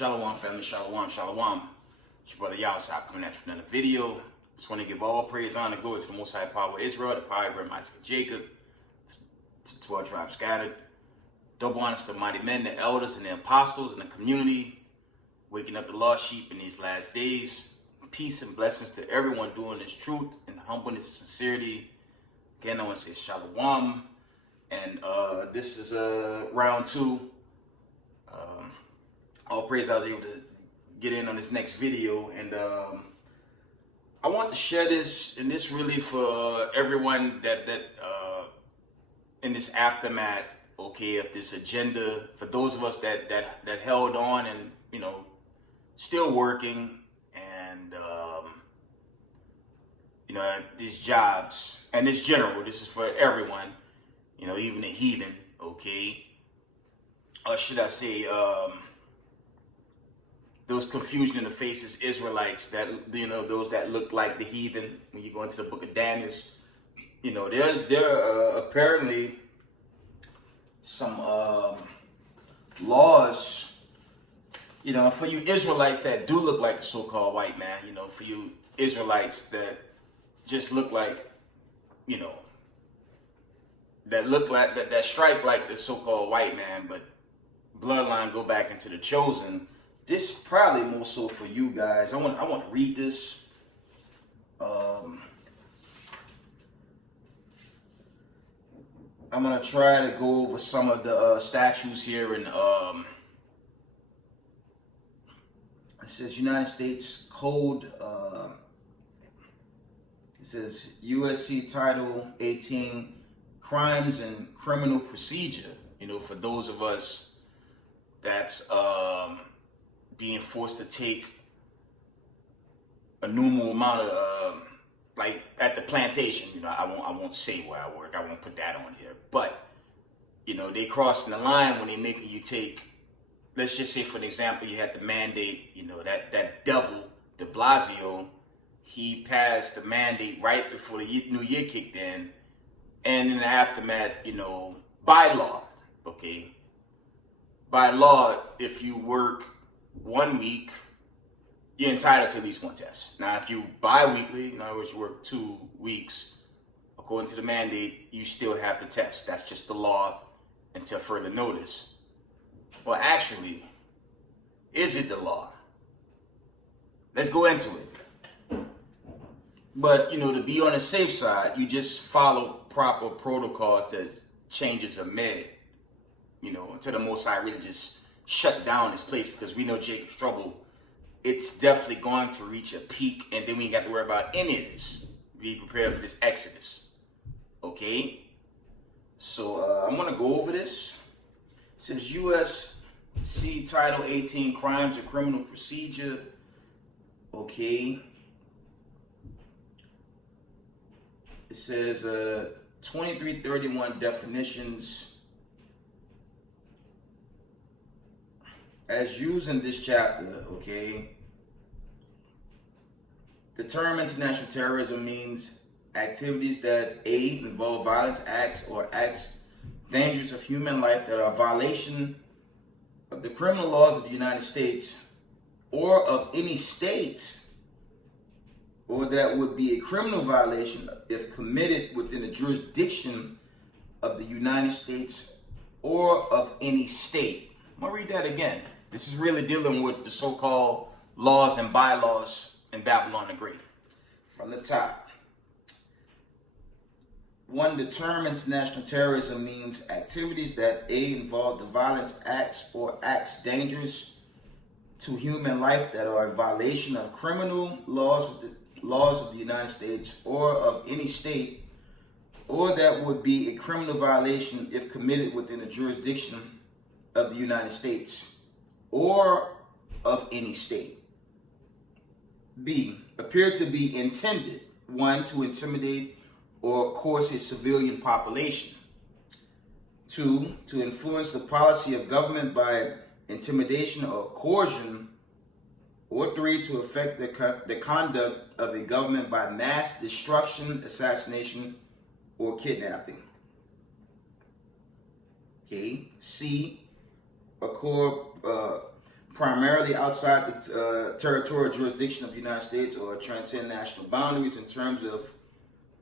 Shalom family, shalom, shalom. It's your brother Yahusab coming at you with another video. Just want to give all praise, honor, and glory to the Most High Power of Israel, the power of Abraham, Isaac, and Jacob, to the 12 tribes scattered. Double honors to the mighty men, the elders, and the apostles in the community, waking up the lost sheep in these last days. Peace and blessings to everyone doing this truth and humbleness and sincerity. Again, I want to say shalom. And this is round two. All praise I was able to get in on this next video, and I want to share this, and this really for everyone that in this aftermath, okay, of this agenda, for those of us that held on and still working, and these jobs, and this general, this is for everyone, even the heathen, okay, or should I say those confusion in the faces Israelites that those that look like the heathen. When you go into the book of Daniel, there are apparently some laws, for you Israelites that do look like the so-called white man, for you Israelites that just look like, that look like that stripe like the so-called white man, but bloodline go back into the chosen. This probably more so for you guys. I want to read this. I'm gonna try to go over some of the statutes here, and it says United States Code. It says USC Title 18, Crimes and Criminal Procedure. For those of us that's being forced to take a normal amount of, like at the plantation, I won't say where I work. I won't put that on here. But, they crossing the line when they making you take, let's just say for an example, you had the mandate, that devil, de Blasio, he passed the mandate right before the new year kicked in. And in the aftermath, by law, okay, by law, if you work 1 week, you're entitled to at least one test. Now, if you bi-weekly, in other words, you work 2 weeks, according to the mandate, you still have to test. That's just the law until further notice. Well, actually, is it the law? Let's go into it. But, to be on the safe side, you just follow proper protocols that changes are made, until the Most High really just shut down this place, because we know Jacob's trouble, it's definitely going to reach a peak, and then we ain't got to worry about any of this. Be prepared for this exodus. Okay? So I'm going to go over this. It says USC Title 18, Crimes and Criminal Procedure. Okay. It says 2331 definitions. As used in this chapter, okay, the term international terrorism means activities that involve violence acts or acts dangerous of human life that are a violation of the criminal laws of the United States or of any state, or that would be a criminal violation if committed within the jurisdiction of the United States or of any state. I'm going to read that again. This is really dealing with the so-called laws and bylaws in Babylon the Great. From the top. 1, the term international terrorism means activities that involve the violence acts or acts dangerous to human life that are a violation of criminal laws of the United States or of any state, or that would be a criminal violation if committed within the jurisdiction of the United States or of any state. B, appear to be intended, 1, to intimidate or coerce a civilian population. 2, to influence the policy of government by intimidation or coercion. Or 3, to affect the conduct of a government by mass destruction, assassination, or kidnapping. Okay. C, primarily outside the territorial jurisdiction of the United States or transcend national boundaries in terms of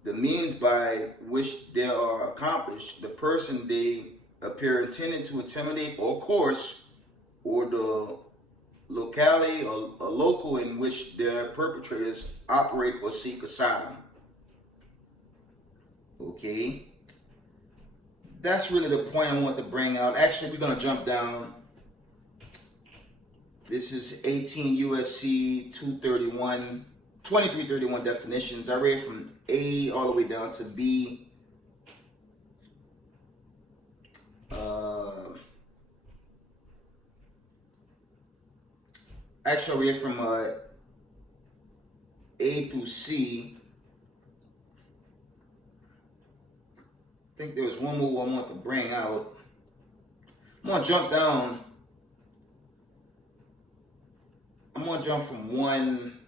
the means by which they are accomplished, the person they appear intended to intimidate or coerce, or the locality or local in which their perpetrators operate or seek asylum. Okay, that's really the point I want to bring out. Actually, we're going to jump down. This is 18 USC 2331 definitions. I read from A all the way down to B. Actually, I read from A through C. I think there was one more I want to bring out. I'm gonna jump down. I'm gonna jump from one,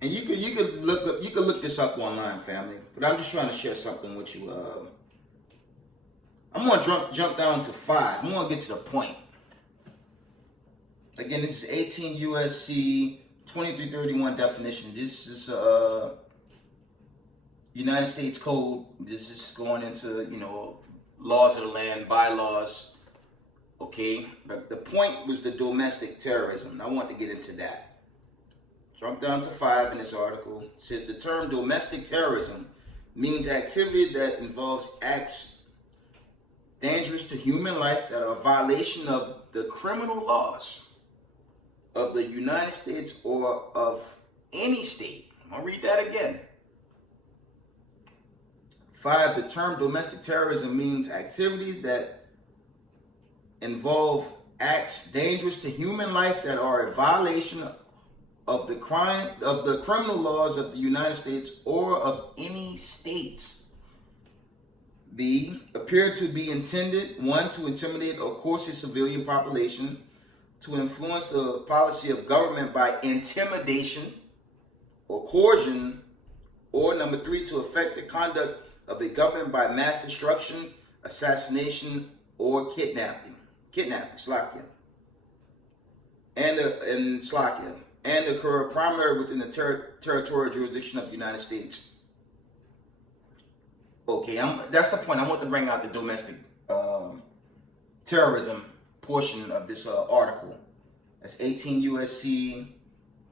and you could look this up online, family. But I'm just trying to share something with you. I'm gonna jump down to 5. I'm gonna get to the point. Again, this is 18 USC 2331 definition. This is United States Code. This is going into, laws of the land, bylaws. Okay, the point was the domestic terrorism. I want to get into that. Jump down to 5 in this article. It says the term domestic terrorism means activity that involves acts dangerous to human life that are a violation of the criminal laws of the United States or of any state. I'm going to read that again. 5, the term domestic terrorism means activities that involve acts dangerous to human life that are a violation of the criminal laws of the United States or of any state. B, appear to be intended, 1, to intimidate or coerce a civilian population, to influence the policy of government by intimidation or coercion, or number 3, to affect the conduct of a government by mass destruction, assassination, or kidnapping, Slovakia, and Slovakia, and occur primarily within the territorial jurisdiction of the United States. Okay, that's the point. I want to bring out the domestic terrorism portion of this article. That's 18 USC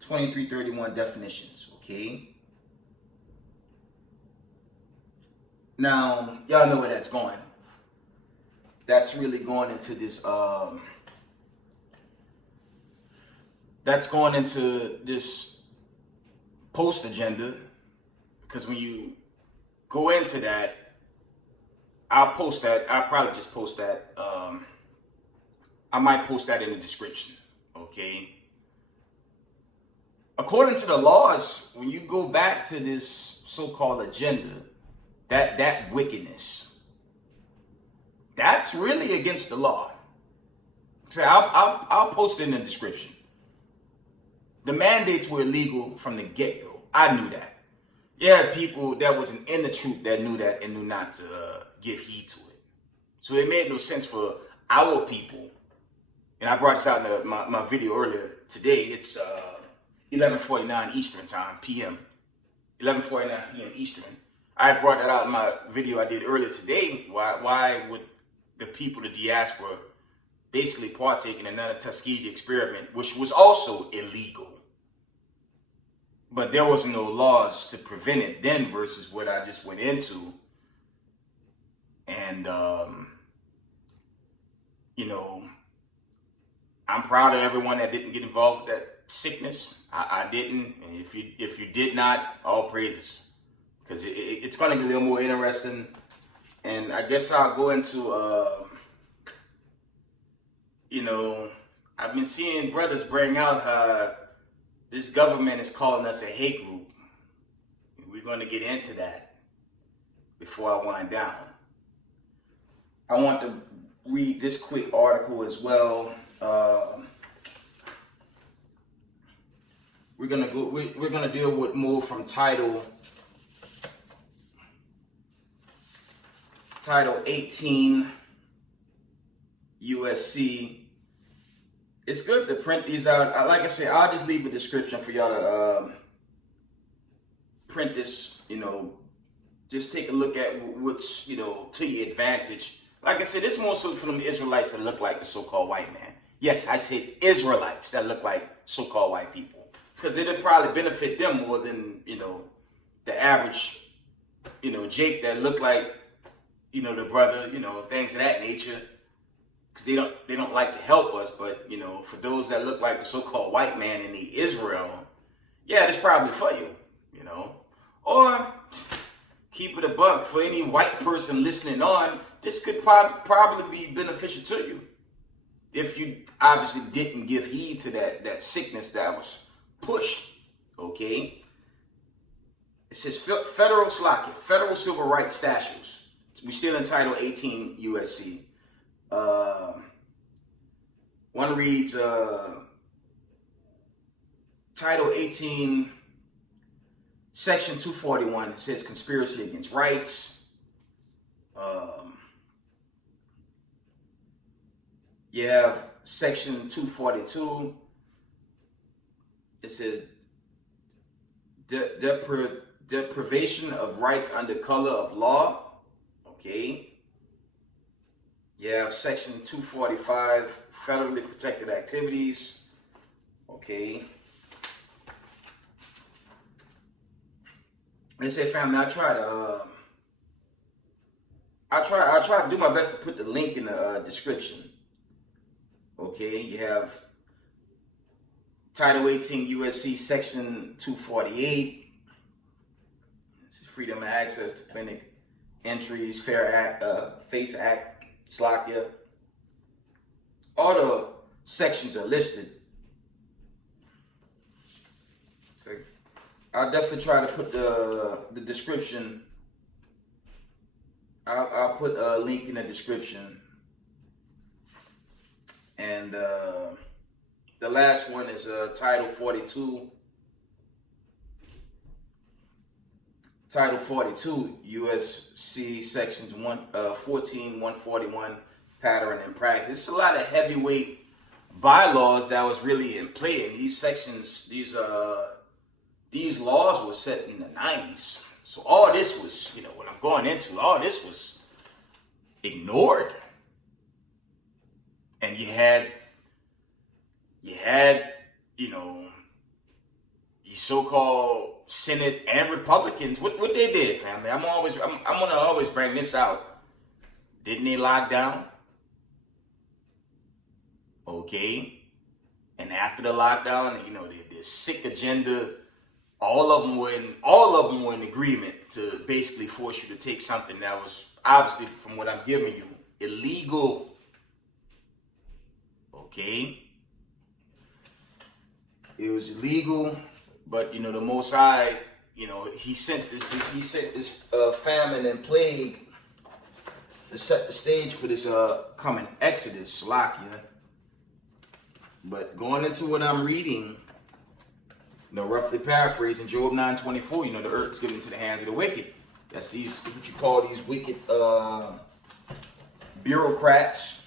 2331 definitions. Okay. Now, y'all know where that's going. That's really going into this. That's going into this post agenda, because when you go into that, I'll post that. I'll probably just post that. I might post that in the description. Okay. According to the laws, when you go back to this so-called agenda, that wickedness, that's really against the law. So I'll post it in the description. The mandates were illegal from the get-go. I knew that. Yeah, people that wasn't in the truth that knew that and knew not to give heed to it. So it made no sense for our people. And I brought this out in my video earlier today. It's 11:49 Eastern time, PM. 11:49 PM Eastern. I brought that out in my video I did earlier today. Why would the people, the diaspora, basically partake in another Tuskegee experiment, which was also illegal? But there was no laws to prevent it then versus what I just went into. And, I'm proud of everyone that didn't get involved with that sickness. I didn't. And if you did not, all praises. Because it's going to get a little more interesting. And I guess I'll go into, I've been seeing brothers bring out how this government is calling us a hate group. We're going to get into that before I wind down. I want to read this quick article as well. We're gonna deal with more from Title 18 USC it's good to print these out. Like I said, I'll just leave a description for y'all to print this. Just take a look at what's to your advantage. Like I said, it's more so for them Israelites that look like the so-called white man. Yes, I said Israelites that look like so-called white people, because it'll probably benefit them more than the average Jake that look like the brother, things of that nature. Because they don't like to help us, but for those that look like the so-called white man in the Israel, yeah, it's probably for you, or keep it a buck for any white person listening on. This could probably be beneficial to you if you obviously didn't give heed to that sickness that was pushed. Okay, it says federal Slovakia, federal civil rights statutes. We still in Title 18 USC. One reads Title 18, Section 241. It says conspiracy against rights. You have Section 242. It says deprivation of rights under color of law. Okay. You have Section 245, federally protected activities. Okay. They say, family, I try to do my best to put the link in the description. Okay, you have Title 18 USC Section 248. This is freedom of access to clinic entries, Fair Act, FACE Act, Slovakia. All the sections are listed. So I'll definitely try to put the description. I'll put a link in the description. And the last one is Title 42. Title 42, USC Sections 14, 141, Pattern and Practice. It's a lot of heavyweight bylaws that was really in play. And these sections, these laws were set in the 90s. So all this was, what I'm going into, all this was ignored. And you had, your so-called Senate and Republicans, what they did, family. I'm gonna always bring this out. Didn't they lock down? Okay. And after the lockdown, the sick agenda, all of them were in agreement to basically force you to take something that was obviously, from what I'm giving you, illegal. Okay. It was illegal, but the Most High, he sent this famine and plague to set the stage for this coming Exodus, Slovakia. But going into what I'm reading, roughly paraphrasing Job 9:24, the earth is given into the hands of the wicked. That's what you call these wicked bureaucrats,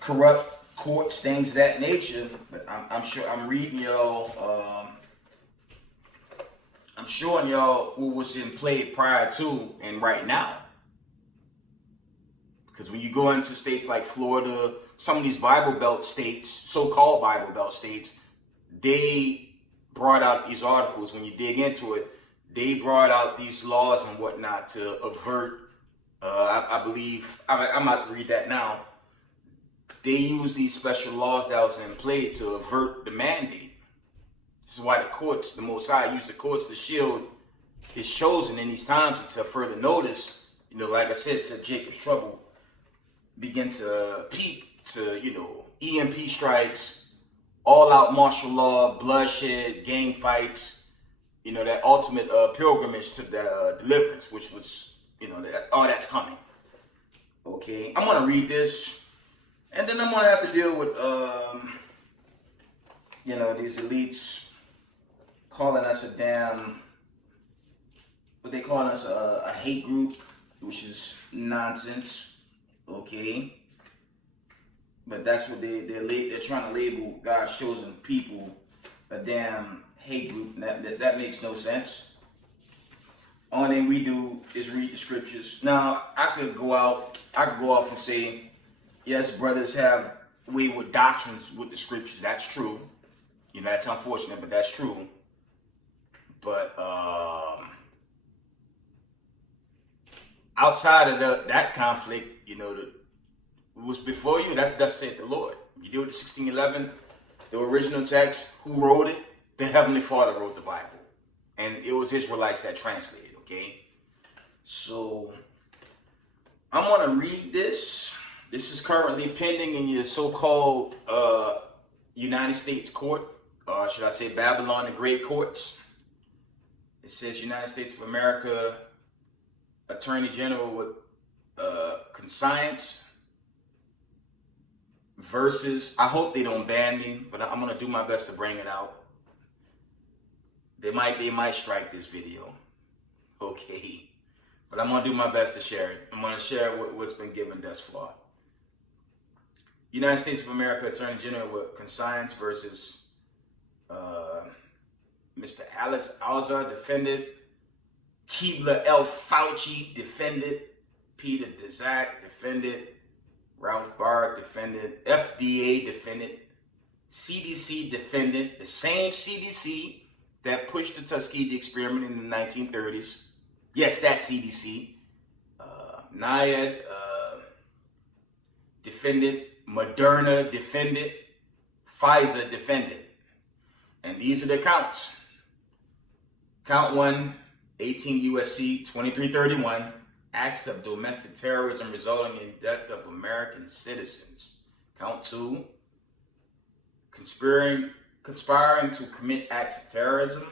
corrupt courts, things of that nature. But I'm sure I'm reading y'all. I'm showing y'all what was in play prior to and right now. Because when you go into states like Florida, some of these Bible Belt states, so-called Bible Belt states, they brought out these articles. When you dig into it, they brought out these laws and whatnot to avert, I believe, I'm about to read that now. They used these special laws that was in play to avert the mandate. This is why the courts, the Most High, used the courts to shield his chosen in these times until further notice, like I said, to Jacob's trouble begin to peak to, EMP strikes, all-out martial law, bloodshed, gang fights, that ultimate pilgrimage to the deliverance, which was, all that's coming. Okay, I'm going to read this, and then I'm going to have to deal with, these elites calling us what they calling us a hate group, which is nonsense. Okay. But that's what they're trying to label God's chosen people a damn hate group. And that makes no sense. Only thing we do is read the scriptures. Now, I could go off and say, yes, brothers have wayward doctrines with the scriptures. That's true. You know, that's unfortunate, but that's true. But outside of that conflict, you know, it was before you. That's thus saith the Lord. You deal with the 1611, the original text. Who wrote it? The Heavenly Father wrote the Bible, and it was Israelites that translated. Okay, so I'm gonna read this. This is currently pending in your so-called United States court, or should I say Babylon the Great Courts. It says United States of America Attorney General with conscience versus, I hope they don't ban me, but I'm gonna do my best to bring it out. They might strike this video. Okay, but I'm gonna do my best to share it. I'm gonna share what's been given thus far. United States of America Attorney General with conscience versus Mr. Alex Alzar defended, Keebler L. Fauci defended, Peter Daszak defended, Ralph Barr defended, FDA defended, CDC defended, the same CDC that pushed the Tuskegee experiment in the 1930s. Yes, that CDC. NIAID defended, Moderna defended, Pfizer defended. And these are the counts. Count 1, 18 USC 2331, acts of domestic terrorism resulting in death of American citizens. Count 2, conspiring to commit acts of terrorism.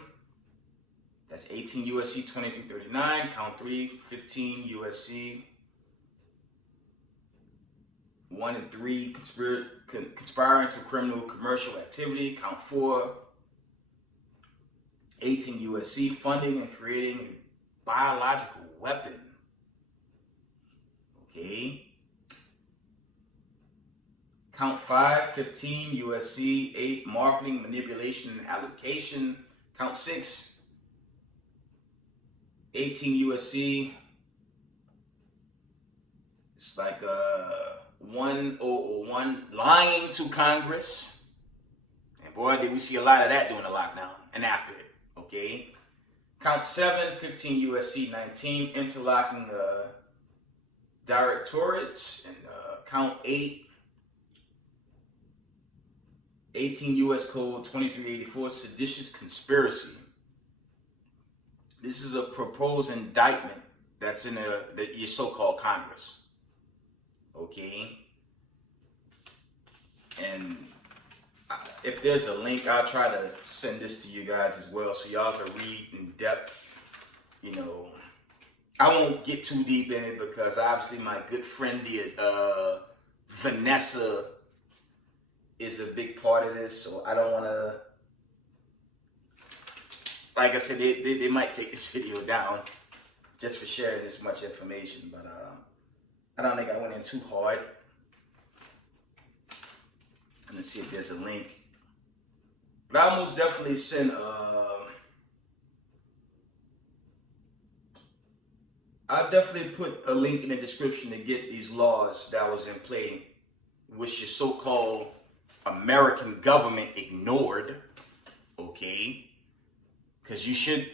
That's 18 USC 2339. Count 3, 15 USC 1 and 3, conspiring to criminal commercial activity. Count 4, 18 USC, funding and creating a biological weapon. Okay. Count 5, 15 USC, 8, marketing, manipulation, and allocation. Count 6, 18 USC. It's like 101, lying to Congress. And boy, did we see a lot of that during the lockdown and after it. Okay. Count 7, 15 USC 19, interlocking directorates. And count 8, 18 U.S. Code 2384, seditious conspiracy. This is a proposed indictment that's in your so-called Congress. Okay. And if there's a link, I'll try to send this to you guys as well so y'all can read in depth. You know, I won't get too deep in it because obviously my good friend Vanessa is a big part of this, so I don't want to, like I said, they might take this video down just for sharing this much information, but I don't think I went in too hard. Let's see if there's a link. But I'll most definitely send, I'll definitely put a link in the description to get these laws that was in play, which your so-called American government ignored, okay? Because you should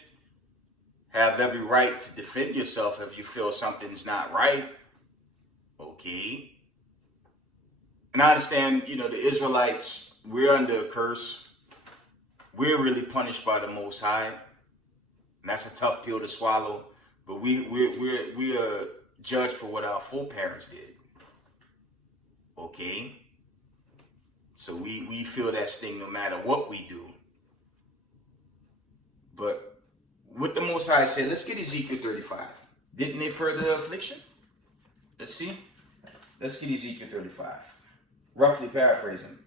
have every right to defend yourself if you feel something's not right, okay? And I understand, you know, the Israelites, we're under a curse. We're really punished by the Most High. And that's a tough pill to swallow. But we are judged for what our foreparents did. Okay? So we feel that sting no matter what we do. But what the Most High said, let's get Ezekiel 35. Didn't they further affliction? Let's see. Let's get Ezekiel 35. Roughly paraphrasing.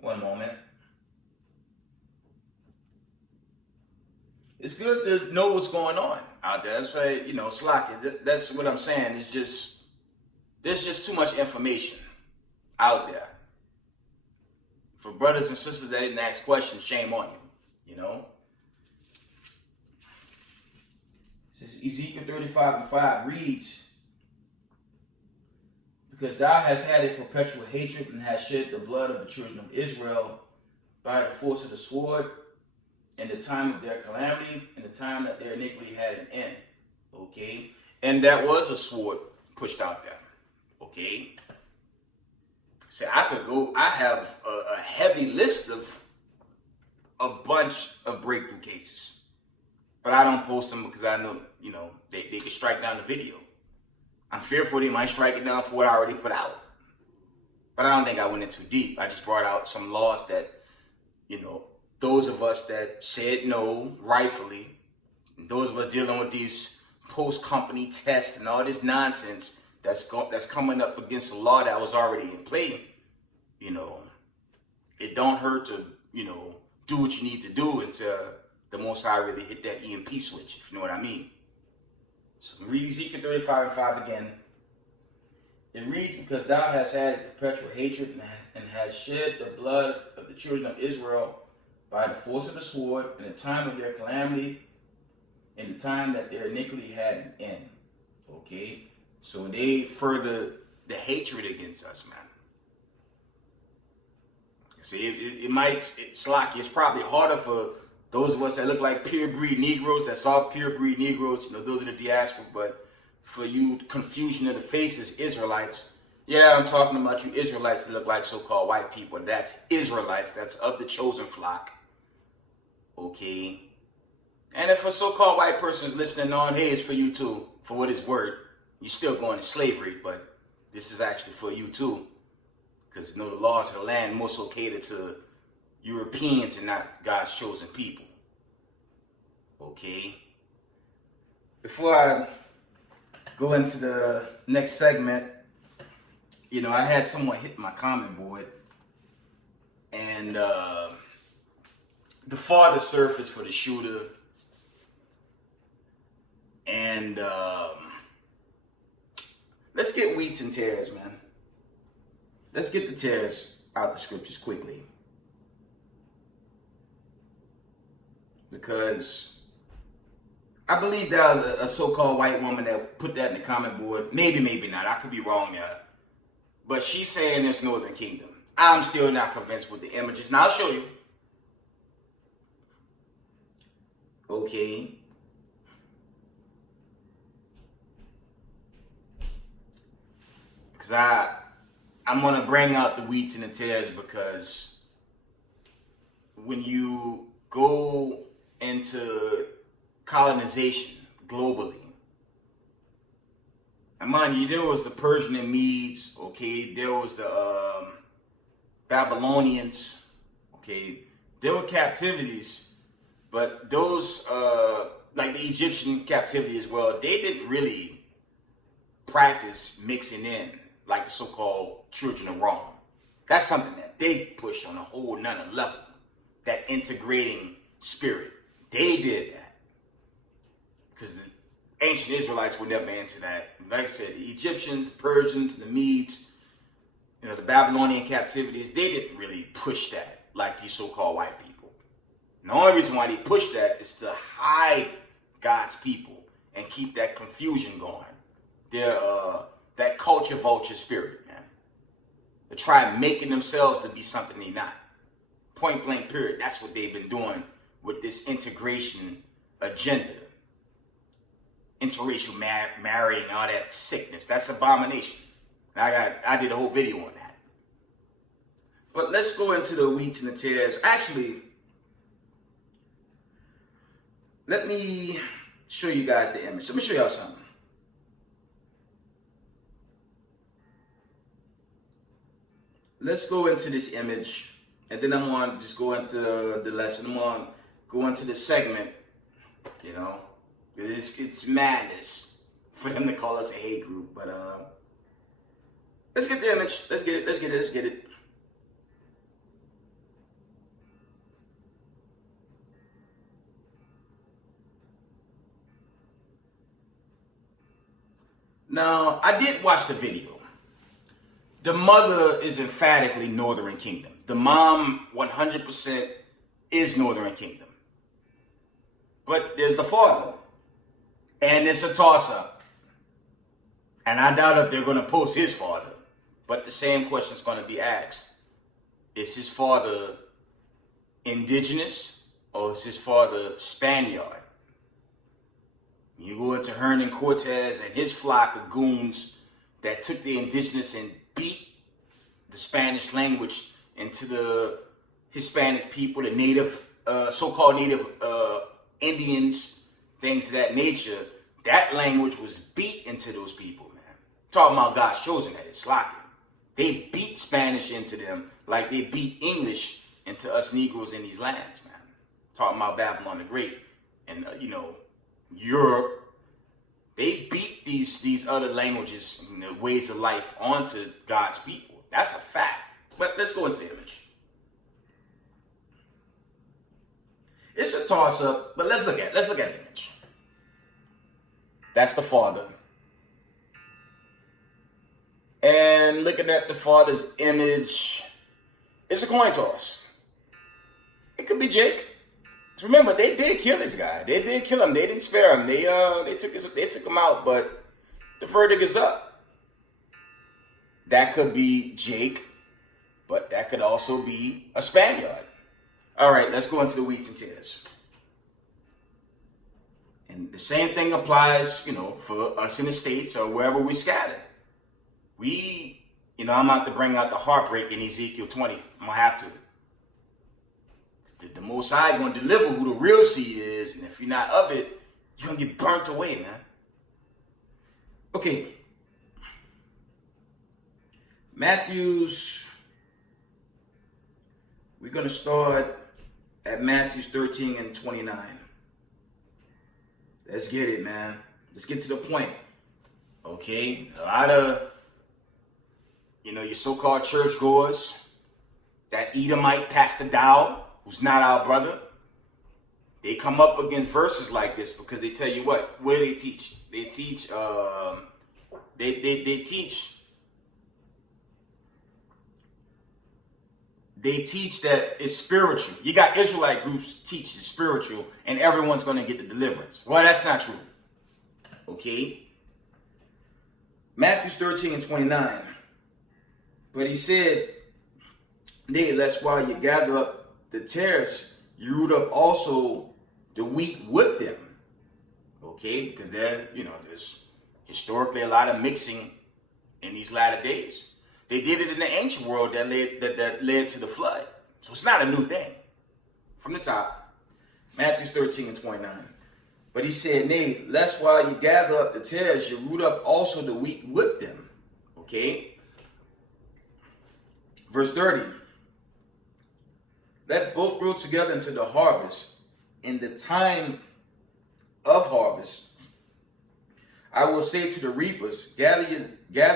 One moment. It's good to know what's going on out there. That's why, you know, Slovakia. That's what I'm saying. It's just, There's just too much information out there. For brothers and sisters that didn't ask questions, shame on you. You know? It says Ezekiel 35:5 reads, because thou hast had a perpetual hatred and hast shed the blood of the children of Israel by the force of the sword in the time of their calamity, in the time that their iniquity had an end. Okay? And that was a sword pushed out there. Okay? So I have a heavy list of a bunch of breakthrough cases. But I don't post them because I know, they can strike down the video. I'm fearful they might strike it down for what I already put out. But I don't think I went in too deep. I just brought out some laws that, those of us that said no rightfully, and those of us dealing with these post-company tests and all this nonsense that's coming up against a law that was already in play, it don't hurt to, do what you need to do until the Most High really hit that EMP switch, if you know what I mean. So read Ezekiel 35:5 again. It reads, because thou hast had perpetual hatred and hast shed the blood of the children of Israel by the force of the sword in the time of their calamity, in the time that their iniquity had an end. Okay? So they further the hatred against us, man. See, Slovakia, it's probably harder for those of us that look like pure breed Negroes, that saw pure breed Negroes, those are the diaspora, but for you, confusion of the faces, Israelites, yeah, I'm talking about you Israelites that look like so-called white people. That's Israelites, that's of the chosen flock. Okay? And if a so-called white person is listening on, hey, it's for you too, for what it's worth. You're still going to slavery, but this is actually for you too. Because the laws of the land more so cater to Europeans and not God's chosen people. Okay? Before I go into the next segment, I had someone hit my comment board, and the father surfaced for the shooter, and let's get wheats and tares, man. Let's get the tares out the scriptures quickly. Because I believe that was a so-called white woman that put that in the comment board. Maybe, maybe not. I could be wrong there. But she's saying there's Northern Kingdom. I'm still not convinced with the images. Now, I'll show you. Okay. Because I'm going to bring out the wheats and the tares, because when you go into colonization globally, and mind you, there was the Persian and Medes, okay, there was the Babylonians, okay, there were captivities, but those, like the Egyptian captivity as well, they didn't really practice mixing in like the so-called children of Rome. That's something that they pushed on a whole nother level, that integrating spirit. They did that. Because the ancient Israelites were never into that. Like I said, the Egyptians, the Persians, the Medes, the Babylonian captivities, they didn't really push that like these so-called white people. And the only reason why they pushed that is to hide God's people and keep that confusion going. That culture vulture spirit, man. They try making themselves to be something they're not. Point blank period. That's what they've been doing with this integration agenda. Interracial marrying, all that sickness. That's abomination. I did a whole video on that. But let's go into the wheats and the tares. Actually, let me show you guys the image. Let me show y'all something. Let's go into this image, and then I'm going to just go into the lesson. I'm going to go into the segment, It's madness for them to call us a hate group, but let's get the image. Let's get it. Now, I did watch the video. The mother is emphatically Northern Kingdom. The mom 100% is Northern Kingdom. But there's the father. And it's a toss-up. And I doubt if they're going to post his father. But the same question is going to be asked. Is his father indigenous or is his father Spaniard? You go into Hernan Cortez and his flock of goons that took the indigenous and beat the Spanish language into the Hispanic people, the native, so-called native Indians, things of that nature. That language was beat into those people, man. Talking about God's chosen, that is Slovakia. They beat Spanish into them like they beat English into us Negroes in these lands, man. Talking about Babylon the Great and, Europe. They beat these other languages and the ways of life onto God's people. That's a fact. But let's go into the image. It's a toss-up, but let's look at the image. That's the father. And looking at the father's image, it's a coin toss. It could be Jake. Remember, they did kill this guy. They did kill him. They didn't spare him. They took him out, but the verdict is up. That could be Jake, but that could also be a Spaniard. All right, let's go into the wheats and tares. And the same thing applies, for us in the States or wherever we scatter. I'm about to bring out the heartbreak in Ezekiel 20. I'm going to have to. The Most High going to deliver who the real seed is. And if you're not of it, you're going to get burnt away, man. Okay. Matthew's. We're going to start at Matthew 13 and 29. Let's get it, man. Let's get to the point. Okay. A lot of, your so-called churchgoers, that Edomite Pastor Dow, who's not our brother, they come up against verses like this because they tell you what do they teach? They teach, they teach that it's spiritual. You got Israelite groups teach it's spiritual and everyone's going to get the deliverance. Well, that's not true. Okay. Matthew 13 and 29. But he said, nay, lest while you gather up the tares, you root up also the wheat with them. Okay, because there's historically a lot of mixing in these latter days. They did it in the ancient world that led to the flood. So it's not a new thing. From the top, Matthew 13 and 29. But he said, nay, lest while you gather up the tares, you root up also the wheat with them. Okay. Verse 30. Let both grow together into the harvest. In the time of harvest, I will say to the reapers, gather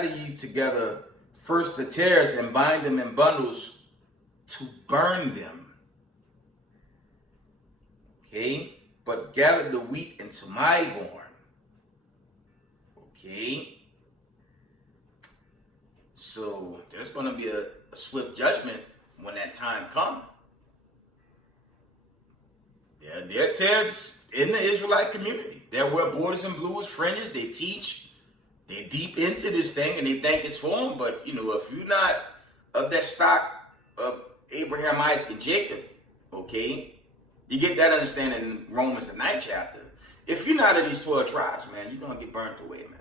ye together first the tares and bind them in bundles to burn them. Okay? But gather the wheat into my barn. Okay? So there's going to be a swift judgment when that time comes. There are tares in the Israelite community. They wear borders and blues, fringes. They teach. They're deep into this thing and they think it's for them. But, if you're not of that stock of Abraham, Isaac, and Jacob, okay, you get that understanding in Romans, the 9th chapter. If you're not of these 12 tribes, man, you're going to get burnt away, man.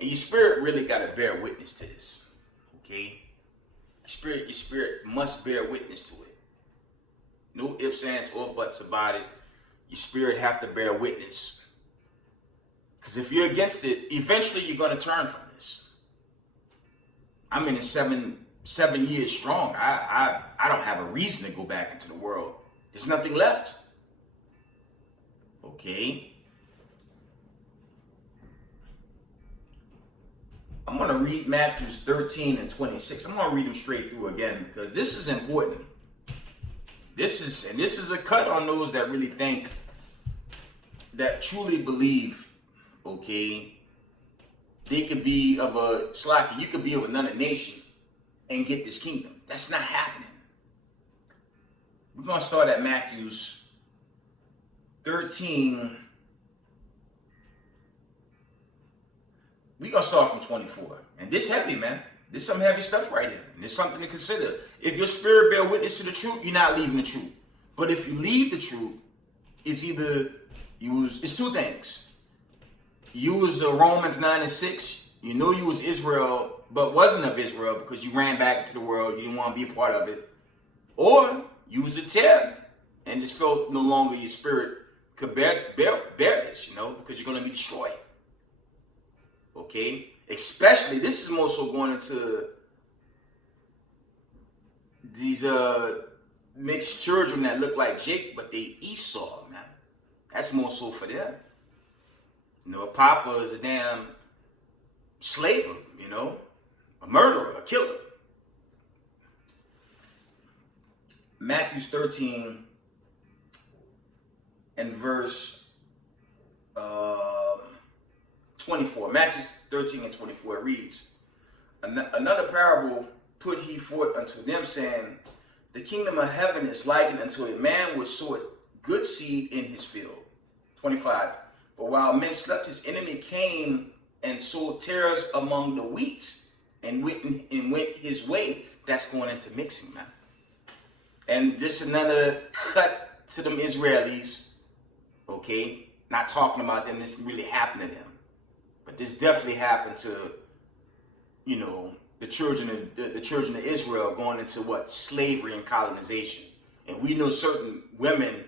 And your spirit really got to bear witness to this, okay? Your spirit must bear witness to it. No ifs, ands, or buts about it. Your spirit have to bear witness. Because if you're against it, eventually you're going to turn from this. I'm in it 7 years strong. I don't have a reason to go back into the world. There's nothing left. Okay. I'm going to read Matthew 13 and 26. I'm going to read them straight through again because this is important. This is a cut on those that really think, that truly believe, okay, they could be of a Slovakia, you could be of another nation and get this kingdom. That's not happening. We're going to start at Matthew's 13. We're going to start from 24. And this heavy, man. This some heavy stuff right here. And it's something to consider. If your spirit bear witness to the truth, you're not leaving the truth. But if you leave the truth, it's either it's two things. You was Romans 9:6. You know you was Israel, but wasn't of Israel because you ran back into the world. You didn't want to be a part of it. Or you was a terror and just felt no longer your spirit could bear this, because you're going to be destroyed. Okay? Especially, this is more so going into these mixed children that look like Jake, but they Esau, man. That's more so for them. A papa is a damn slaver, a murderer, a killer. Matthew 13 and verse 24. Matthew 13 and 24 reads, another parable put he forth unto them, saying, the kingdom of heaven is likened unto a man which sowed good seed in his field. 25. But while men slept, his enemy came and sowed tares among the wheat and went his way. That's going into mixing, man. And this another cut to them Israelis, okay? Not talking about them, this really happened to them. But this definitely happened to, the children of Israel going into what? Slavery and colonization. And we know certain women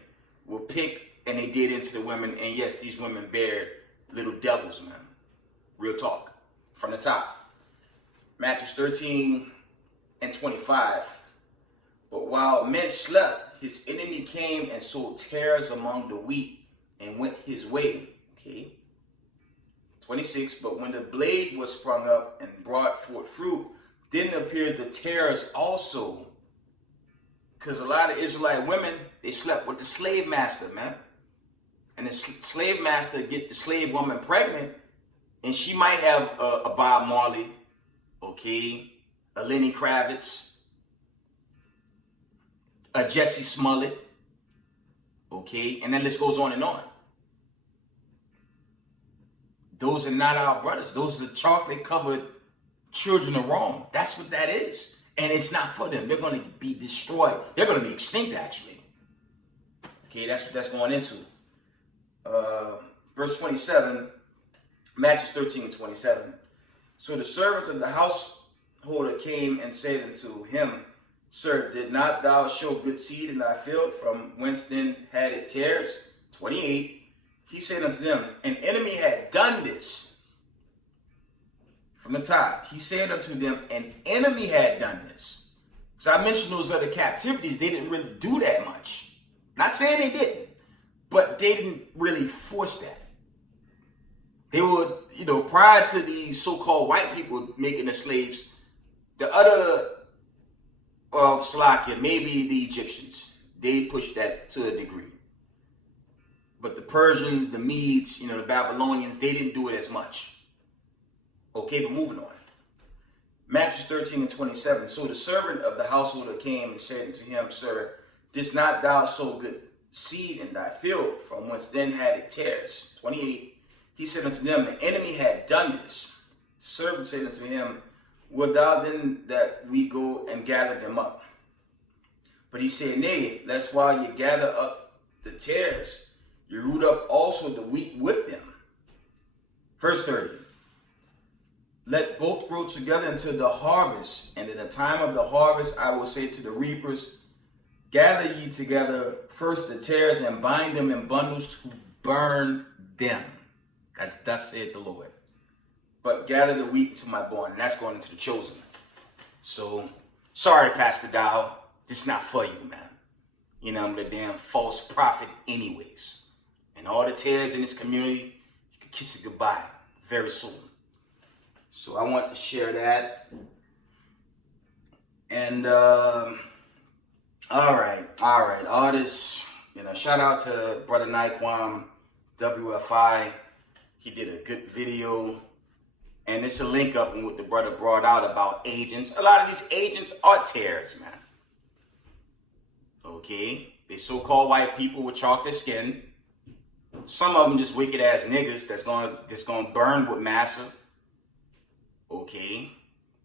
were picked and they did into the women. And yes, these women bear little devils, man. Real talk. From the top. Matthew 13 and 25. But while men slept, his enemy came and sowed tares among the wheat and went his way. Okay. 26. But when the blade was sprung up and brought forth fruit, then appeared the tares also. Because a lot of Israelite women, they slept with the slave master, man. And the slave master get the slave woman pregnant, and she might have a Bob Marley, okay, a Lenny Kravitz, a Jesse Smollett, okay, and then this goes on and on. Those are not our brothers. Those are chocolate-covered children of Rome. That's what that is. And it's not for them. They're going to be destroyed. They're going to be extinct, actually. Okay, that's what that's going into. Verse 27, Matthew 13 and 27. So the servants of the householder came and said unto him, Sir, did not thou show good seed in thy field? From whence then had it tares? 28. He said unto them, an enemy had done this. From the top, he said unto them, an enemy had done this. So I mentioned those other captivities, they didn't really do that much. Not saying they didn't, but they didn't really force that. They would, prior to these so-called white people making the slaves, the other Slovakia, maybe the Egyptians, they pushed that to a degree. But the Persians, the Medes, the Babylonians, they didn't do it as much. Okay, but moving on. Matthew 13 and 27. So the servant of the householder came and said unto him, Sir, didst not thou sow good seed in thy field? From whence then had it tares? 28. He said unto them, the enemy had done this. The servant said unto him, Wilt thou then that we go and gather them up? But he said, Nay, lest while ye gather up the tares, you root up also the wheat with them. Verse 30. Let both grow together until the harvest, and in the time of the harvest I will say to the reapers, gather ye together first the tares and bind them in bundles to burn them. As thus saith the Lord. But gather the wheat into my barn, and that's going into the chosen. So, sorry, Pastor Dow, this is not for you, man. I'm the damn false prophet anyways. And all the tares in this community, you can kiss it goodbye very soon. So I want to share that. And, all right. All this, shout out to Brother Naquan, WFI. He did a good video. And it's a link up in what the brother brought out about agents. A lot of these agents are terrorists, man. Okay? They so-called white people with chocolate skin. Some of them just wicked ass niggas that's gonna burn with massa. Okay?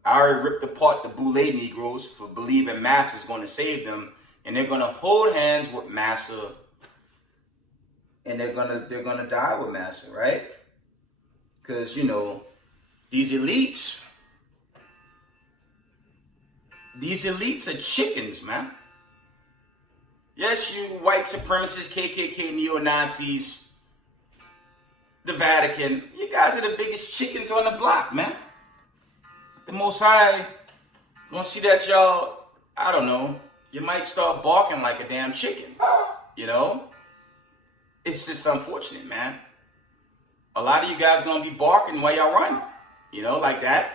I already ripped apart the Boule Negroes for believing massa is gonna save them, and they're gonna hold hands with massa, and they're gonna die with massa, right? Because these elites are chickens, man. Yes, you white supremacists, KKK, neo-Nazis, the Vatican, you guys are the biggest chickens on the block, man. The Most High gonna see that y'all, I don't know, you might start barking like a damn chicken, It's just unfortunate, man. A lot of you guys gonna be barking while y'all running, like that.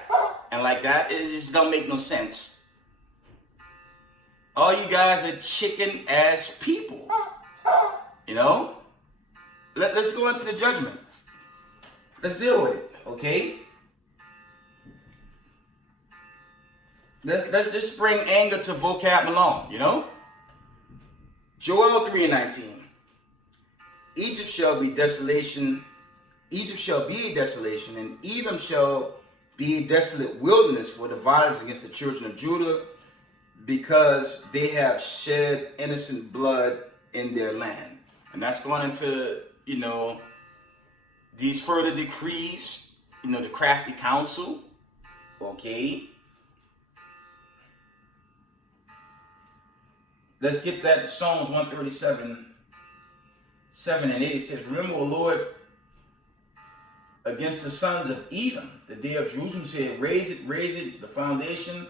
And like that, it just don't make no sense. All you guys are chicken ass people. Let's go into the judgment. Let's deal with it, okay? Let's just bring anger to vocab Malone, Joel 3:19. Egypt shall be desolation. Egypt shall be a desolation, and Edom shall be a desolate wilderness for the violence against the children of Judah, because they have shed innocent blood in their land. And that's going into, these further decrees, the crafty council, okay? Let's get that Psalms 137, 7 and 8. It says, remember, O Lord, against the sons of Edom, the day of Jerusalem, said, raise it to the foundation.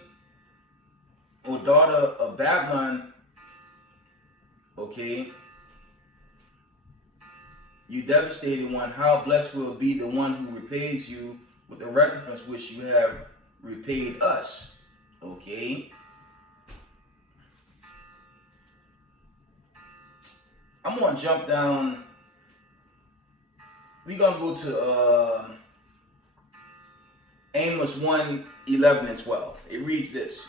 O daughter of Babylon, okay, you devastated one, how blessed will be the one who repays you with the recompense which you have repaid us, okay. I'm going to jump down. We're going to go to Amos 1:11 and 12. It reads this.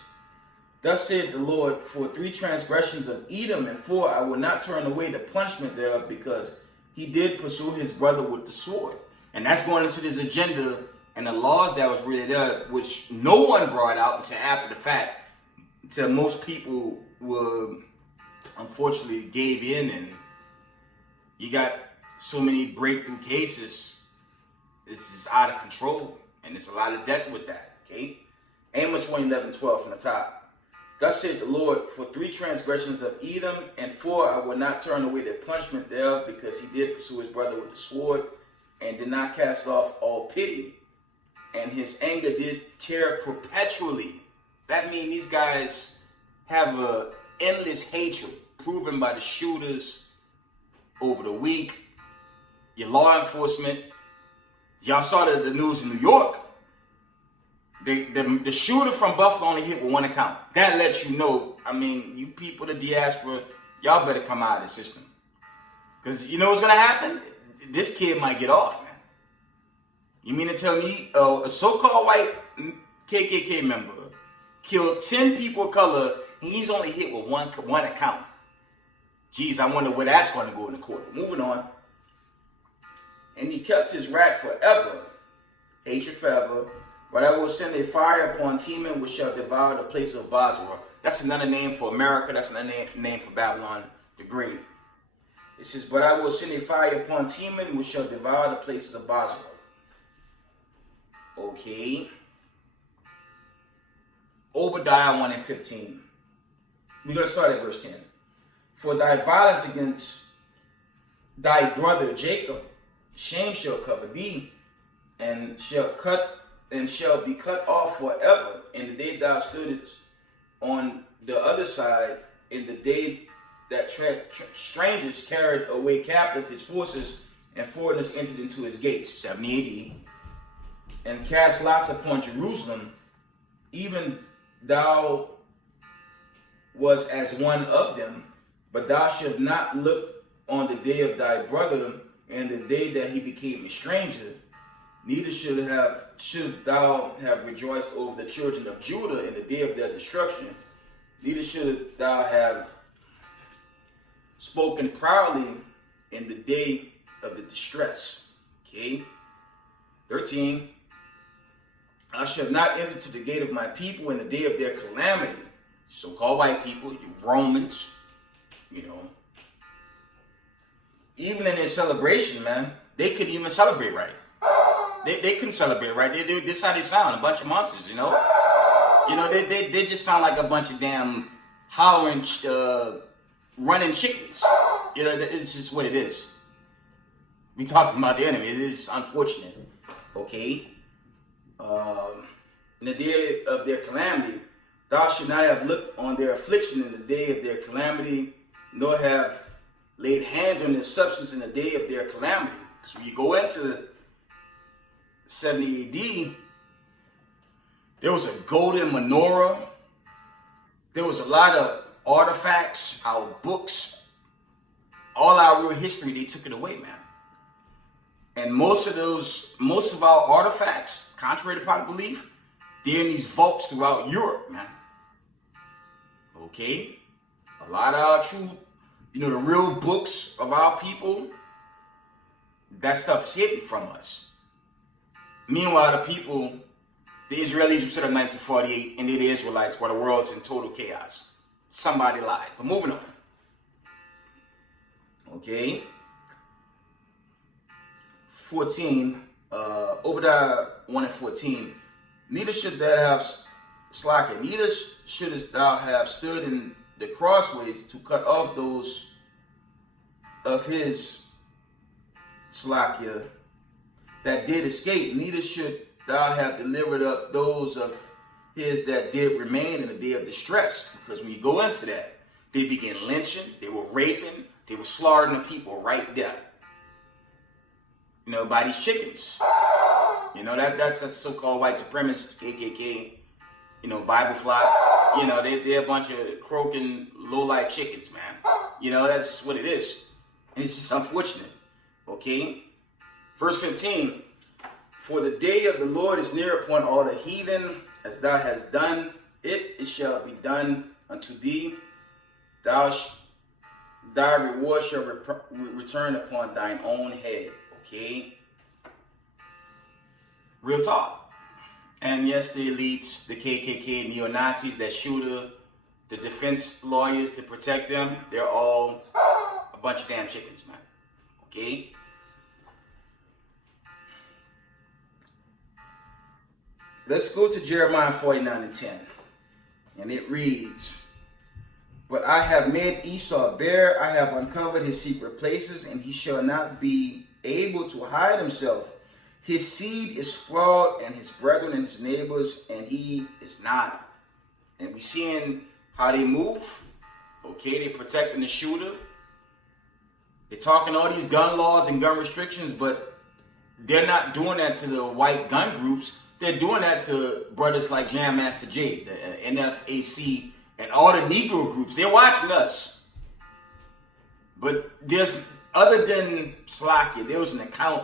Thus saith the Lord, for 3 transgressions of Edom and 4, I will not turn away the punishment thereof, because he did pursue his brother with the sword. And that's going into this agenda and the laws that was really there, which no one brought out until after the fact, until most people were, unfortunately, gave in, and you got so many breakthrough cases. It's just out of control, and there's a lot of death with that, okay? Amos 1:11-12 from the top. Thus saith the Lord, for 3 transgressions of Edom and 4, I will not turn away the punishment thereof, because he did pursue his brother with the sword, and did not cast off all pity, and his anger did tear perpetually. That means these guys have a endless hatred, proven by the shooters over the week, your law enforcement. Y'all saw the news in New York. The shooter from Buffalo only hit with 1 account. That lets you know, you people, the diaspora, y'all better come out of the system. Because you know what's going to happen? This kid might get off, man. You mean to tell me a so-called white KKK member killed 10 people of color, and he's only hit with one account? Geez, I wonder where that's going to go in the court. Moving on. And he kept his wrath forever, hatred forever. But I will send a fire upon Teman, which shall devour the place of Basra. That's another name for America. That's another name for Babylon the Great. It says, but I will send a fire upon Teman, which shall devour the places of Basra. Okay. Obadiah 1:15. We're going to start at verse 10. For thy violence against thy brother Jacob, shame shall cover thee, and shall be cut off forever. In the day thou stoodest on the other side, in the day that strangers carried away captive his forces, and foreigners entered into his gates, 70 AD, and cast lots upon Jerusalem, even thou was as one of them, but thou shalt not look on the day of thy brother, and the day that he became a stranger, Neither should thou have rejoiced over the children of Judah in the day of their destruction. Neither should thou have spoken proudly in the day of the distress. Okay. 13. I shall not enter to the gate of my people in the day of their calamity. So-called white people, you Romans, even in their celebration, man, they couldn't even celebrate right. They couldn't celebrate right. This is how they sound, a bunch of monsters, they just sound like a bunch of damn hollering, running chickens. It's just what it is. We talking about the enemy. It is unfortunate. Okay. In the day of their calamity, thou should not have looked on their affliction in the day of their calamity, nor have laid hands on their substance in the day of their calamity. Because when you go into 70 AD, there was a golden menorah. There was a lot of artifacts, our books, all our real history. They took it away, man. And most of our artifacts, contrary to popular belief, they're in these vaults throughout Europe, man. Okay? A lot of our true, the real books of our people, that stuff is hidden from us. Meanwhile, the Israelis who set up 1948, and they're the Israelites, while the world's in total chaos. Somebody lied. But moving on. Okay? 14, Obadiah 1 and 14. Neither should thou have Slovakia, neither shouldest thou have stood in the crossways to cut off those of his Slovakia that did escape, neither should thou have delivered up those of his that did remain in the day of distress. Because when you go into that, they began lynching, they were raping, they were slaughtering the people right there. By these chickens. That's a so-called white supremacist, KKK, Bible flock. They're a bunch of croaking, low-life chickens, man. That's just what it is. And it's just unfortunate. Okay? Verse 15. For the day of the Lord is near upon all the heathen, as thou hast done it shall be done unto thee. Thy reward shall return upon thine own head. Okay? Real talk. And yes, the elites, the KKK, neo-Nazis that shoot the defense lawyers to protect them, they're all a bunch of damn chickens, man. Okay? Let's go to Jeremiah 49 and 10. And it reads, But I have made Esau bare, I have uncovered his secret places, and he shall not be able to hide himself. His seed is sprawled, and his brethren and his neighbors, and he is not. And we seeing how they move. Okay, they protecting the shooter. They're talking all these gun laws and gun restrictions, but they're not doing that to the white gun groups. They're doing that to brothers like Jam Master Jay, the NFAC, and all the Negro groups. They're watching us. But there's, other than Slovakia, there was an account,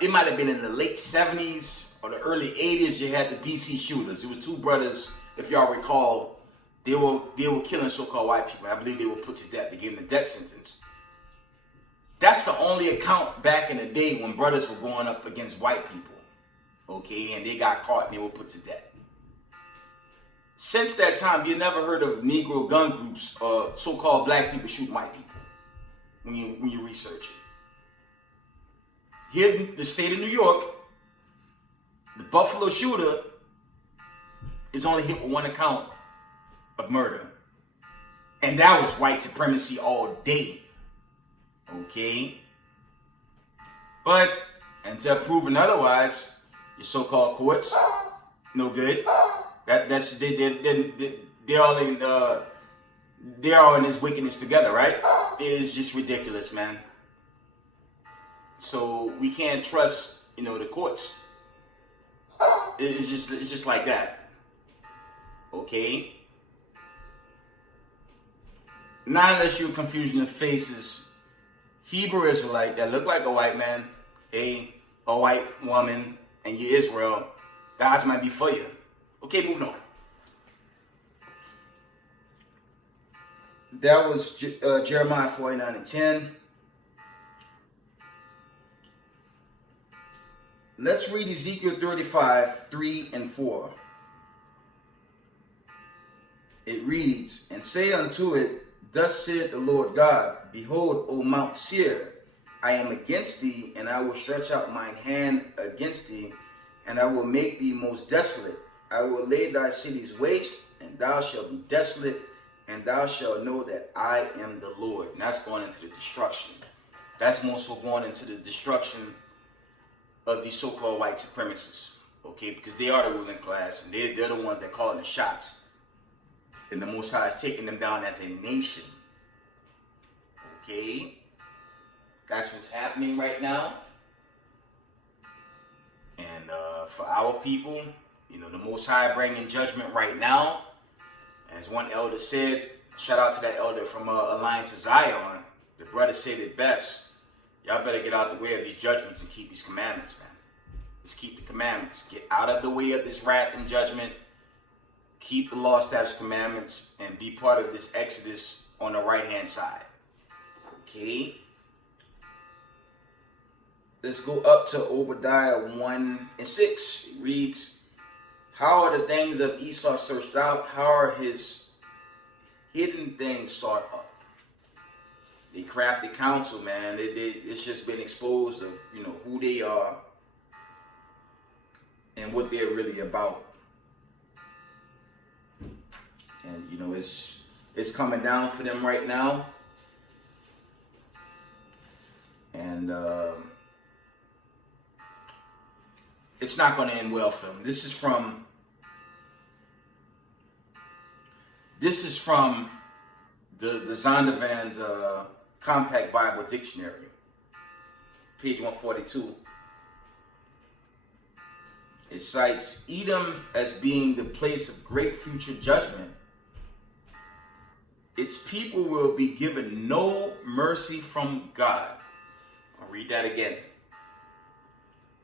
it might have been in the late 70s or the early 80s, you had the DC shooters. It was two brothers, if y'all recall, they were killing so-called white people. I believe they were put to death. They gave them a death sentence. That's the only account back in the day when brothers were going up against white people. Okay, and they got caught and they were put to death. Since that time, you never heard of Negro gun groups or so-called black people shooting white people when you research it. Here in the state of New York, the Buffalo shooter is only hit with one account of murder. And that was white supremacy all day. Okay? But until proven otherwise, your so-called courts, no good. They're all in this wickedness together, right? It is just ridiculous, man. So we can't trust, the courts. It's just like that. Okay? Not unless you're confusion of faces. Hebrew Israelite that look like a white man, hey, a white woman and you're Israel, the odds might be for you. Okay, moving on. That was Jeremiah 49:10. Let's read Ezekiel 35:3-4. It reads, "And say unto it, Thus saith the Lord God, Behold, O Mount Seir, I am against thee, and I will stretch out mine hand against thee, and I will make thee most desolate. I will lay thy cities waste, and thou shalt be desolate, and thou shalt know that I am the Lord." And that's going into the destruction. That's more so going into the destruction of these so-called white supremacists, okay? Because they are the ruling class, and they're the ones that calling the shots. And the Most High is taking them down as a nation, okay? That's what's happening right now. And for our people, the Most High bringing judgment right now. As one elder said, shout out to that elder from Alliance of Zion. The brother said it best. Y'all better get out the way of these judgments and keep these commandments, man. Just keep the commandments. Get out of the way of this wrath and judgment. Keep the law, statutes, commandments, and be part of this exodus on the right-hand side. Okay? Let's go up to Obadiah 1:6. It reads, "How are the things of Esau searched out? How are his hidden things sought up?" They crafted counsel, man. It's just been exposed of, who they are and what they're really about. And, it's coming down for them right now. And it's not going to end well for them. This is from the Zondervan's Compact Bible Dictionary, page 142. It cites Edom as being the place of great future judgment. Its people will be given no mercy from God. I'll read that again.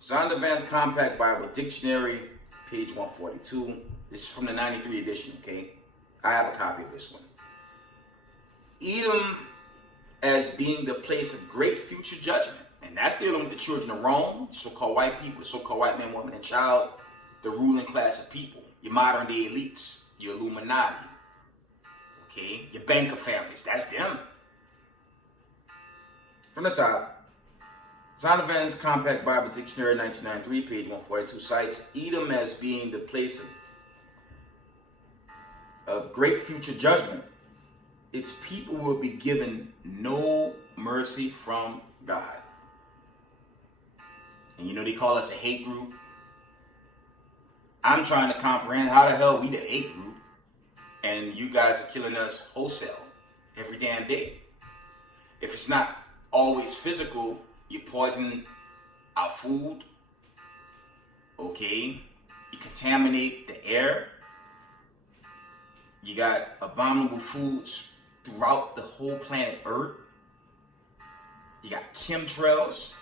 Zondervan's Compact Bible Dictionary, page 142. This is from the 93 edition, okay? I have a copy of this one. Edom as being the place of great future judgment. And that's dealing with the children of Rome, so-called white people, the so-called white man, woman, and child, the ruling class of people, your modern day elites, your Illuminati, okay? Your banker families, that's them. From the top, Zondervan's Compact Bible Dictionary, 1993, page 142, cites Edom as being the place of great future judgment. Its people will be given no mercy from God. And they call us a hate group. I'm trying to comprehend how the hell we the hate group and you guys are killing us wholesale every damn day. If it's not always physical, you poison our food, okay? You contaminate the air. You got abominable foods throughout the whole planet Earth. You got chemtrails.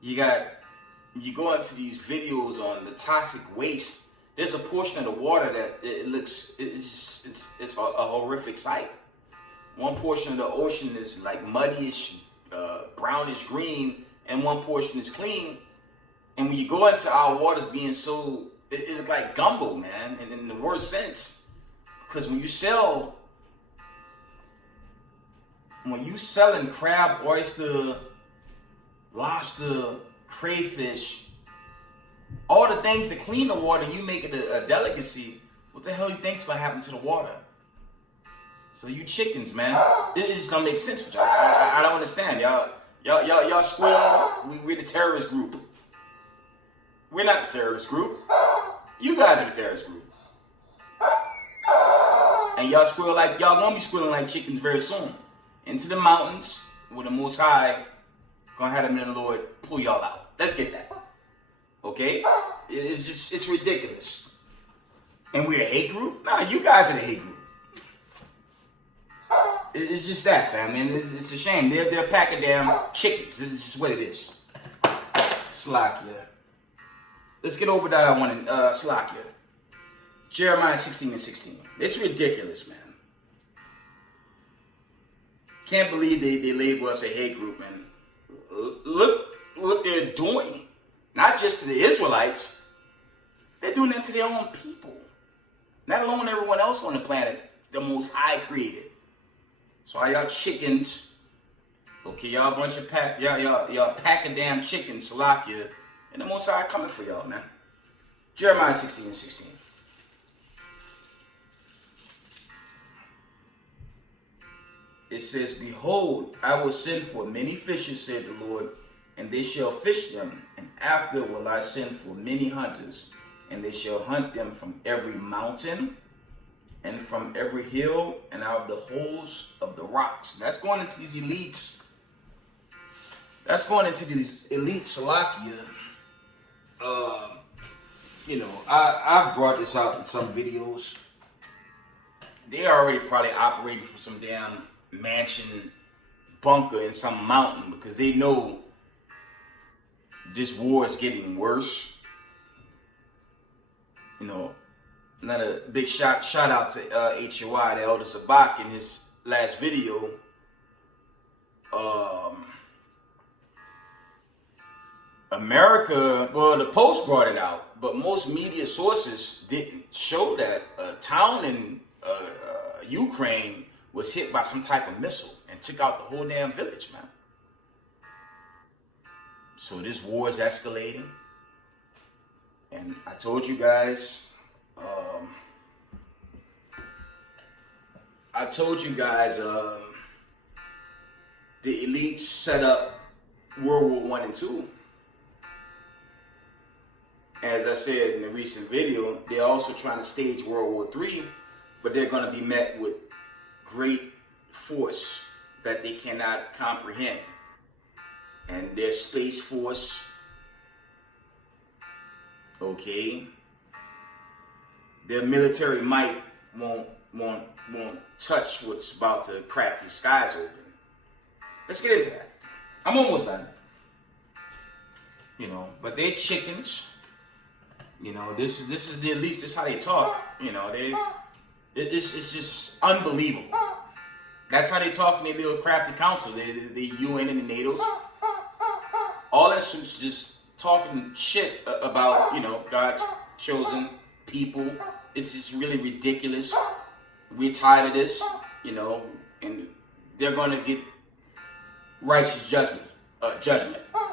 You go into these videos on the toxic waste. There's a portion of the water that it's a horrific sight. One portion of the ocean is like muddyish, brownish green, and one portion is clean. And when you go into our waters being so, it looks like gumbo, man, and in the worst sense. Because when you selling crab, oyster, lobster, crayfish, all the things to clean the water, you make it a delicacy. What the hell you think's gonna happen to the water? So you chickens, man, it just don't make sense. I don't understand, y'all square. We're the terrorist group. We're not the terrorist group. You guys are the terrorist group. And y'all squirrel like y'all gonna be squirreling like chickens very soon into the mountains where the Most High gonna have them in the Lord pull y'all out. Let's get that. Okay? It's ridiculous. And we're a hate group? Nah, you guys are the hate group. It's just that, fam, man. It's a shame. They're a pack of damn chickens. This is just what it is. Slovakia. Let's get over that one in Slovakia. Jeremiah 16:16. It's ridiculous, man. Can't believe they label us a hate group, man. Look what they're doing. Not just to the Israelites. They're doing that to their own people. Not alone everyone else on the planet the Most High created. So all y'all chickens, okay, y'all a bunch of y'all pack of damn chickens, Slovakia, and the Most High coming for y'all, man. Jeremiah 16:16. It says, behold, I will send for many fishes, said the Lord, and they shall fish them, and after will I send for many hunters, and they shall hunt them from every mountain, and from every hill, and out of the holes of the rocks. That's going into these elites. That's going into these elite Slovakia. I've brought this out in some videos. They are already probably operating from some damn mansion bunker in some mountain because they know this war is getting worse. Another big shout out to HOI, the Elder Sabak, in his last video. America, well, the Post brought it out, but most media sources didn't show that a town in Ukraine was hit by some type of missile and took out the whole damn village, man. So this war is escalating. And I told you guys, the elites set up World War I and II. As I said in the recent video, they're also trying to stage World War III, but they're going to be met with great force that they cannot comprehend. And their space force, okay, their military might won't touch what's about to crack these skies open. Let's get into that. I'm almost done. But they're chickens. This is the elites. This is how they talk. It's just unbelievable. That's how they talk in their little crafty council. The UN and the NATO's. All that shit's just talking shit about, God's chosen people. It's just really ridiculous. We're tired of this, and they're going to get righteous judgment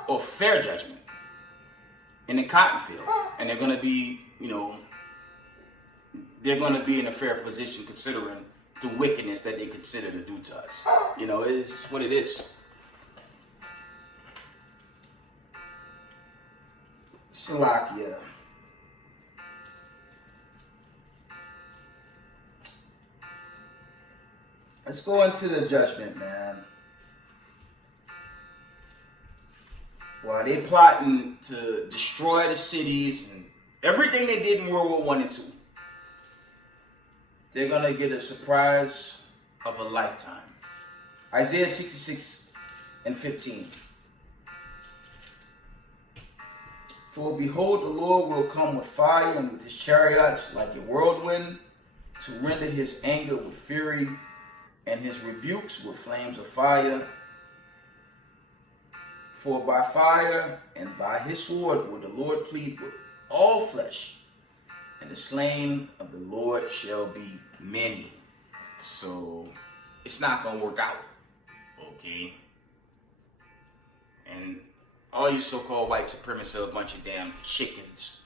or fair judgment in the cotton field. And they're going to be, they're going to be in a fair position considering the wickedness that they consider to do to us. It's just what it is. Slovakia. Let's go into the judgment, man. While they plotting to destroy the cities and everything they did in World War I and II, they're going to get a surprise of a lifetime. Isaiah 66:15. For behold, the Lord will come with fire and with his chariots like a whirlwind, to render his anger with fury and his rebukes with flames of fire. For by fire and by his sword will the Lord plead with all flesh, and the slain of the Lord shall be many. So it's not going to work out, okay? And all you so-called white supremacists are a bunch of damn chickens.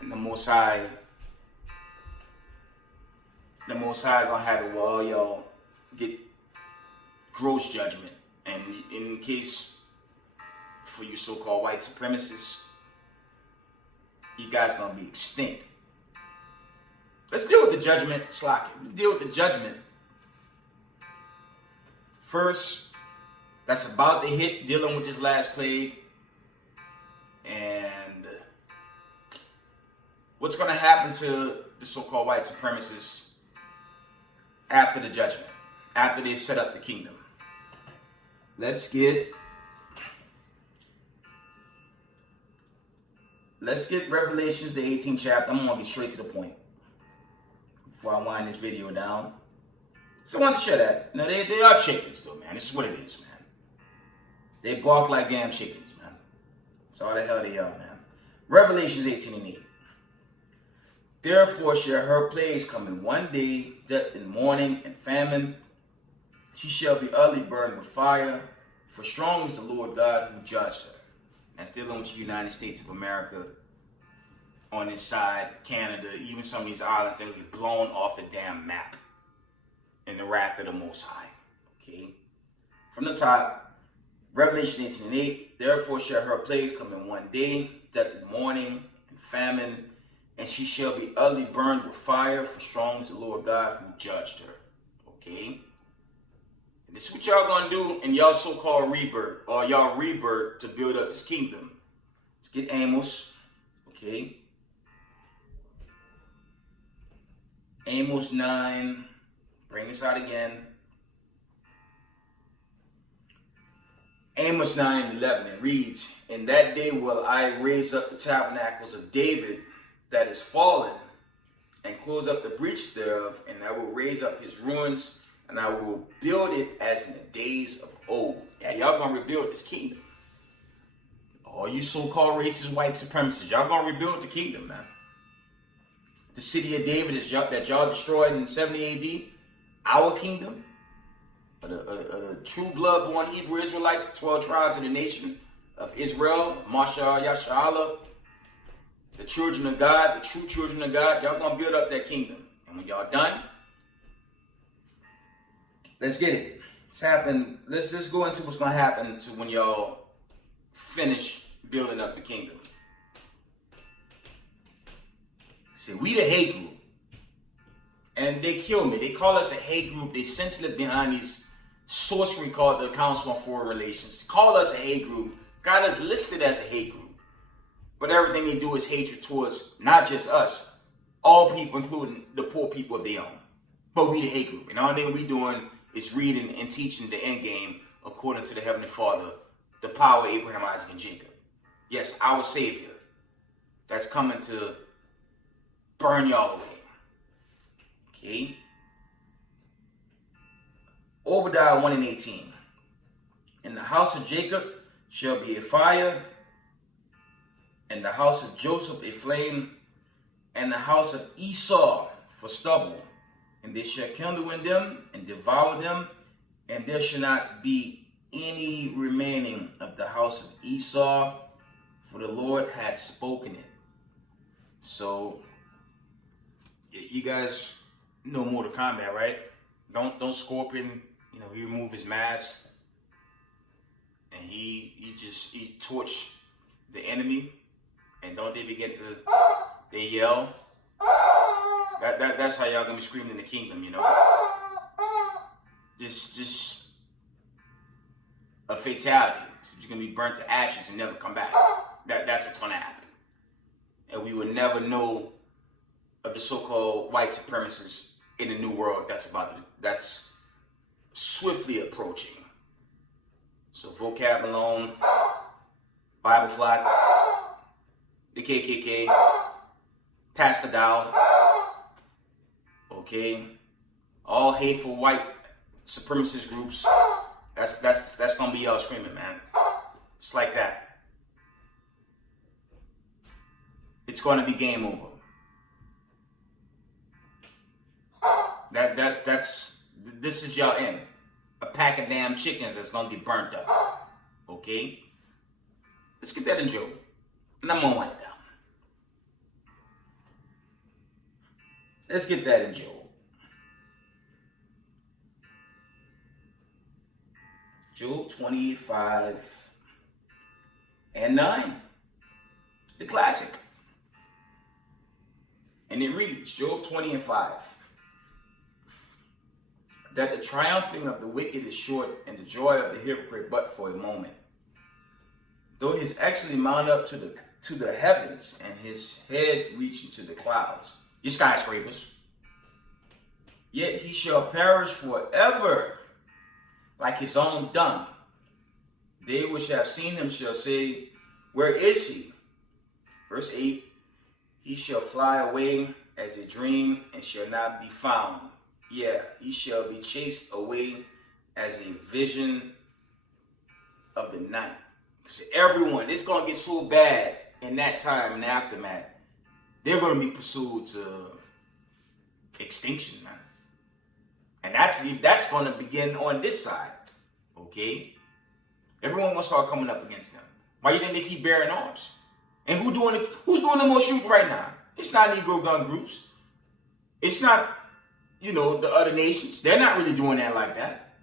And the Most High gonna have it where all y'all get gross judgment. And in case for you so-called white supremacists, you guys gonna be extinct. Let's deal with the judgment, Slovakia. Let's deal with the judgment. First, that's about to hit, dealing with this last plague. And what's going to happen to the so-called white supremacists after the judgment, after they've set up the kingdom. Let's get let's get Revelations, the 18th chapter. I'm going to be straight to the point before I wind this video down. So I wanted to share that. Now, they are chickens, though, man. This is what it is, man. They bark like damn chickens, man. That's all the hell they are, man. Revelations 18:8. Therefore shall her plagues come in one day, death and mourning and famine. She shall be utterly burned with fire, for strong is the Lord God who judged her. That's dealing with the United States of America on this side, Canada, even some of these islands, they'll get blown off the damn map in the wrath of the Most High. Okay? From the top, Revelation 18:8, therefore shall her plagues come in one day, death and mourning and famine, and she shall be utterly burned with fire, for strong is the Lord God who judged her. Okay? And this is what y'all gonna do in y'all so-called rebirth, or y'all rebirth to build up this kingdom. Let's get Amos. Okay? Amos 9. Bring this out again. Amos 9:11, it reads, in that day will I raise up the tabernacles of David that is fallen, and close up the breach thereof, and I will raise up his ruins, and I will build it as in the days of old. Yeah, y'all gonna rebuild this kingdom. All you so-called racist white supremacists, y'all gonna rebuild the kingdom, man. The city of David that y'all destroyed in 70 AD, our kingdom, the true blood-born Hebrew Israelites, 12 tribes of the nation of Israel, Mashal Yashala, the children of God, the true children of God, y'all gonna build up that kingdom. And when y'all done, let's get it. Let's go into what's gonna happen to when y'all finish building up the kingdom. See, we the hate group. And they kill me. They call us a hate group. They censor it behind these sorcery called the Council on Foreign Relations. Call us a hate group. Got us listed as a hate group. But everything they do is hatred towards not just us, all people, including the poor people of their own. But we the hate group. And all thing we doing is reading and teaching the end game according to the Heavenly Father, the power of Abraham, Isaac, and Jacob. Yes, our Savior that's coming to burn y'all away. Okay? Obadiah 1:18. In the house of Jacob shall be a fire, and the house of Joseph a flame, and the house of Esau for stubble. And they shall kindle in them and devour them, and there shall not be any remaining of the house of Esau, for the Lord had spoken it. So, you guys know Mortal Kombat, right? Don't Scorpion, he removed his mask, and he torched the enemy, and don't they begin to, they yell? That's how y'all gonna be screaming in the kingdom, Just a fatality. You're gonna be burnt to ashes and never come back. That's what's gonna happen. And we would never know of the so-called white supremacists in the new world that's swiftly approaching. So vocab alone, Bible Flock, the KKK, Pastor Dow, okay, all hateful white supremacist groups. That's gonna be y'all screaming, man. It's like that. It's gonna be game over. This is y'all end. A pack of damn chickens that's gonna be burnt up. Okay? Let's get that in Job. And I'm gonna wind it down. Let's get that in Job. Job 25:9. The classic. And it reads, Job 20:5. That the triumphing of the wicked is short, and the joy of the hypocrite but for a moment. Though his actually mount up to the heavens, and his head reach into the clouds. Your skyscrapers. Yet he shall perish forever, like his own dung. They which have seen him shall say, where is he? Verse 8, he shall fly away as a dream and shall not be found. Yeah, he shall be chased away as a vision of the night. Because everyone, it's going to get so bad in that time, in the aftermath, they're going to be pursued to extinction, man. And that's going to begin on this side, okay? Everyone going to start coming up against them. Why you think they keep bearing arms? And who's doing the most shooting right now? It's not Negro gun groups. It's not, the other nations. They're not really doing that like that.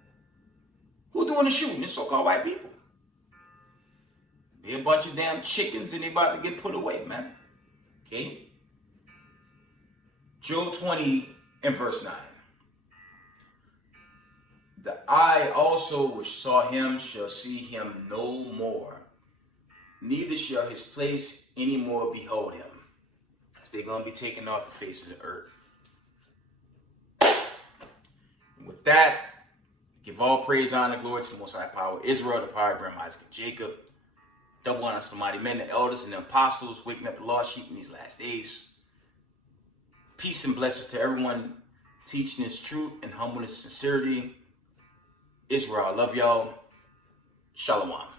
Who's doing the shooting? It's so-called white people. They're a bunch of damn chickens and they about to get put away, man. Okay? Job 20 and verse 9. The eye also which saw him shall see him no more, neither shall his place any more behold him. Because they're going to be taken off the face of the earth. And with that, give all praise, honor, glory to the Most High Power, Israel, the power of Abraham, Isaac, and Jacob. Double honor to the mighty men, the elders, and the apostles, waking up the lost sheep in these last days. Peace and blessings to everyone teaching this truth and humbleness and sincerity. Israel, I love y'all. Shalom.